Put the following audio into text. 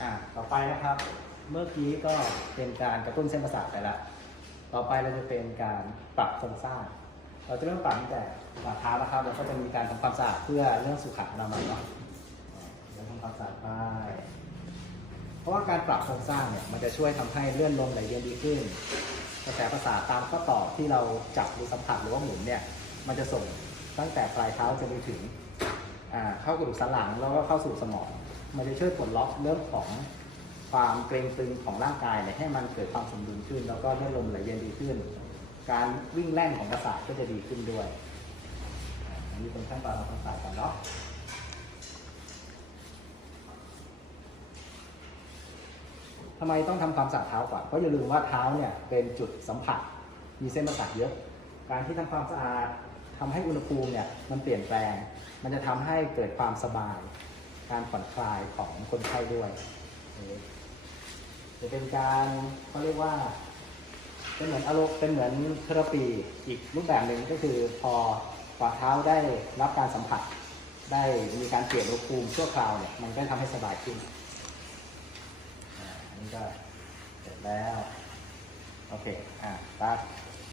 อ่าต่อไปนะครับ เมื่อกี้ก็เป็นการกระตุ้นเส้นประสาทไปแล้ว ต่อไปเราจะเป็นการปรับโครงสร้าง เราจะเริ่มปรับตั้งแต่ฝ่าเท้านะครับแล้วก็จะมีการทำความสะอาดเพื่อเรื่องสุขอนามัยเนาะเดี๋ยวทำความสะอาดไปเพราะว่าการปรับโครงสร้างเนี่ยมันจะช่วยทำให้เลื่อนลมไหลเวียนดีขึ้น กระแสประสาทตามข้อต่อที่เราจับหรือสัมผัสหรือว่าหมุนเนี่ยมันจะส่งตั้งแต่ปลายเท้าจนไปถึงเข้ากระดูกสันหลังแล้วก็เข้าสู่สมอง มันจะช่วยปลดล็อกเรื่องของความเกร็งตึงของร่างกายเนี่ยให้มันเกิดความสมดุลขึ้น แล้วก็เลือนลมไหลเวียนดีขึ้น การวิ่งแล่นของประสาทก็จะดีขึ้นด้วยอันนี้เป็นขั้นตอนของประสาทกันเนาะทำไมต้องทำความสะอาดเท้าก่อนเพราะอย่าลืมว่าเท้าเนี่ยเป็นจุดสัมผัส มีเส้นประสาทเยอะ การที่ทำความสะอาดทำให้อุณหภูมิเนี่ยมันเปลี่ยนแปลง มันจะทำให้เกิดความสบาย การผ่อนคลายของคนไข้ด้วยจะเป็นการเขาเรียกว่าเป็นเหมือนอารมณ์เป็นเหมือนเทอราปีอีกรูปแบบหนึ่งก็คือพอฝ่าเท้าได้รับการสัมผัส ได้มีการเปลี่ยนอุณหภูมิชั่วคราวเนี่ยมันก็ทำให้สบายขึ้นอ่าอันนี้ก็เสร็จแล้ว โอเค อะตัด